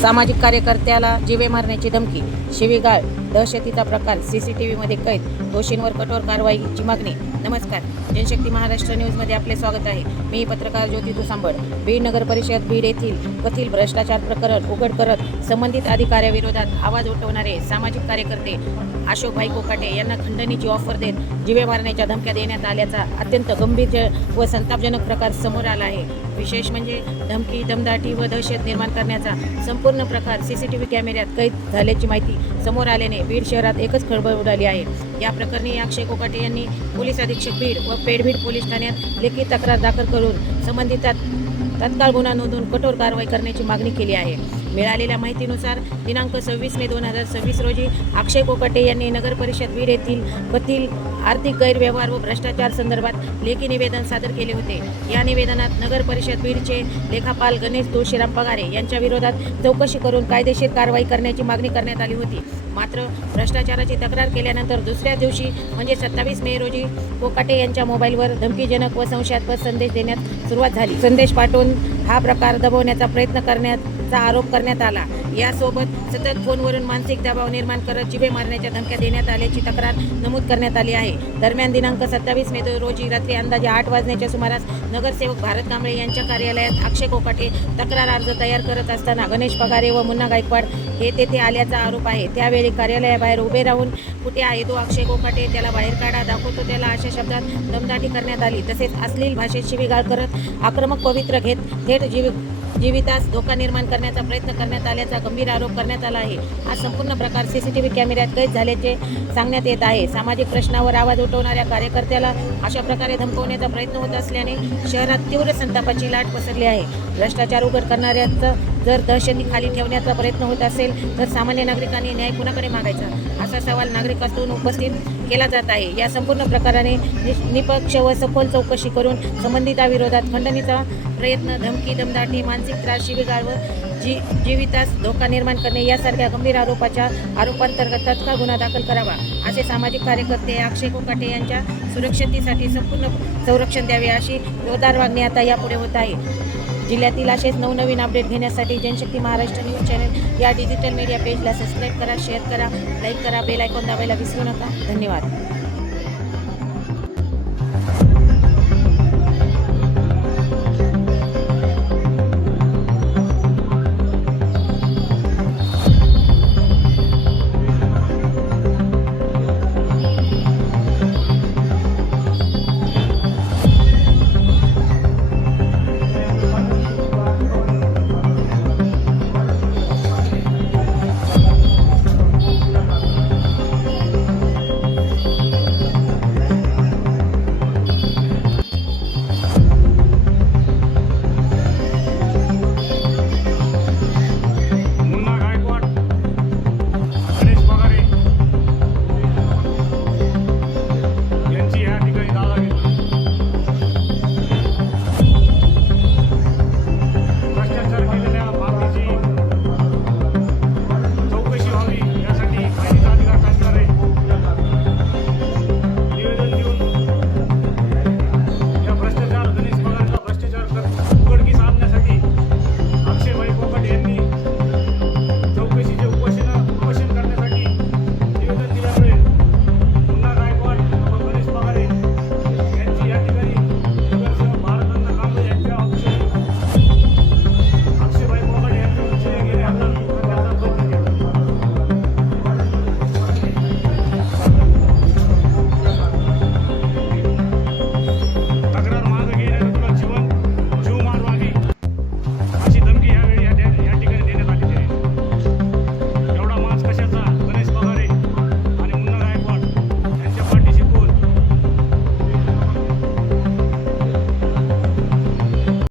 सामाजिक कार्यकर्त्याला जीवे मारण्याची धमकी, शिवीगाळ, दहशतीचा प्रकार सीसीटीव्हीमध्ये कैद, दोषींवर कठोर कारवाईची मागणी. नमस्कार, जनशक्ती महाराष्ट्र न्यूजमध्ये आपले स्वागत आहे. मी पत्रकार ज्योती दुसांबळ. बीड नगर परिषद बीड येथील कथित भ्रष्टाचार प्रकरण उघड करत संबंधित अधिकाऱ्याविरोधात आवाज उठवणारे सामाजिक कार्यकर्ते अशोक भाई कोकाटे यांना खंडणीची ऑफर देत जीवे मारण्याच्या धमक्या देण्यात आल्याचा अत्यंत गंभीर व संतापजनक प्रकार समोर आला आहे. विशेष म्हणजे धमकी, दमदाटी व दहशत निर्माण करण्याचा संपूर्ण प्रकार सीसीटीव्ही कॅमेऱ्यात कैद झाल्याची माहिती समोर आल्याने बीड शहरात एकच खळबळ उडाली आहे. या प्रकरणी अक्षय कोकाटे यांनी पोलीस अधीक्षक बीड व पेडबीड पोलीस ठाण्यात लेखी तक्रार दाखल करून संबंधितात तत्काळ गुन्हा नोंदवून कठोर कारवाई करण्याची मागणी केली आहे. मिळालेल्या माहितीनुसार दिनांक 26 मे 2026 रोजी अक्षय कोकाटे यांनी नगर परिषद बीड येथील कथित आर्थिक गैरव्यवहार व भ्रष्टाचार संदर्भात लेखी निवेदन सादर केले होते. या निवेदनात नगर परिषद बीडचे लेखापाल गणेश तुळशीराम पगारे यांच्या विरोधात चौकशी करून कायदेशीर कारवाई करण्याची मागणी करण्यात आली होती. मात्र भ्रष्टाचाराची तक्रार केल्यानंतर दुसऱ्या दिवशी म्हणजे 27 मे रोजी कोकाटे यांच्या मोबाईलवर धमकीजनक व संशयास्पद संदेश देण्यात सुरुवात झाली. संदेश पाठवून हा प्रकार दबवण्याचा प्रयत्न करण्याचा आरोप करण्यात आला. यासोबत सतत फोनवरून मानसिक दबाव निर्माण करत जीवे मारण्याच्या धमक्या देण्यात आल्याची तक्रार नमूद करण्यात आली आहे. दरम्यान दिनांक 27 मे रोजी रात्री अंदाजे 8 वाजण्याच्या सुमारास नगरसेवक भारत कांबळे यांच्या कार्यालयात अक्षय कोकाटे तक्रार अर्ज तयार करत असताना गणेश पगारे व मुन्ना गायकवाड हे तेथे आल्याचा आरोप आहे. त्यावेळी कार्यालयाबाहेर उभे राहून कुठे आहे तो अक्षय कोकाटे, त्याला बाहेर काढा, दाखवतो त्याला, अशा शब्दात दमदाटी करण्यात आली. तसेच अश्लील भाषेत शिवीगाळ करत आक्रमक पवित्र घेत थेट जीवितास धोका निर्माण करण्याचा प्रयत्न करण्यात आल्याचा गंभीर आरोप करण्यात आला आहे. हा संपूर्ण प्रकार सीसीटीव्ही कॅमेऱ्यात कैद झाल्याचे सांगण्यात येत आहे. सामाजिक प्रश्नावर आवाज उठवणाऱ्या कार्यकर्त्याला अशा प्रकारे धमकवण्याचा प्रयत्न होत असल्याने शहरात तीव्र संतापाची लाट पसरली आहे. भ्रष्टाचार उघड करणाऱ्यांचा जर दहशतीखाली ठेवण्याचा प्रयत्न होत असेल तर सामान्य नागरिकांनी न्याय कुणाकडे मागायचा, असा सवाल नागरिकांतून उपस्थित केला जात आहे. या संपूर्ण प्रकाराने निष्पक्ष व सखोल चौकशी करून संबंधिताविरोधात खंडणीचा प्रयत्न, धमकी, दमदाटी, मानसिक त्रास, शिवीगाळ व जीवितास धोका निर्माण करणे यासारख्या गंभीर आरोपांतर्गत तत्काळ गुन्हा दाखल करावा, असे सामाजिक कार्यकर्ते अक्षय कोकाटे यांच्या सुरक्षिततेसाठी संपूर्ण संरक्षण द्यावे, अशी जोरदार मागणी आता यापुढे होत आहे. जिल्ह्यातील असेच नवनवीन अपडेट घेण्यासाठी जनशक्ती महाराष्ट्र न्यूज चॅनल या डिजिटल मीडिया पेजला सबस्क्राईब करा, शेअर करा, लाईक करा, बेल आयकॉन दाबायला विसरू नका. धन्यवाद.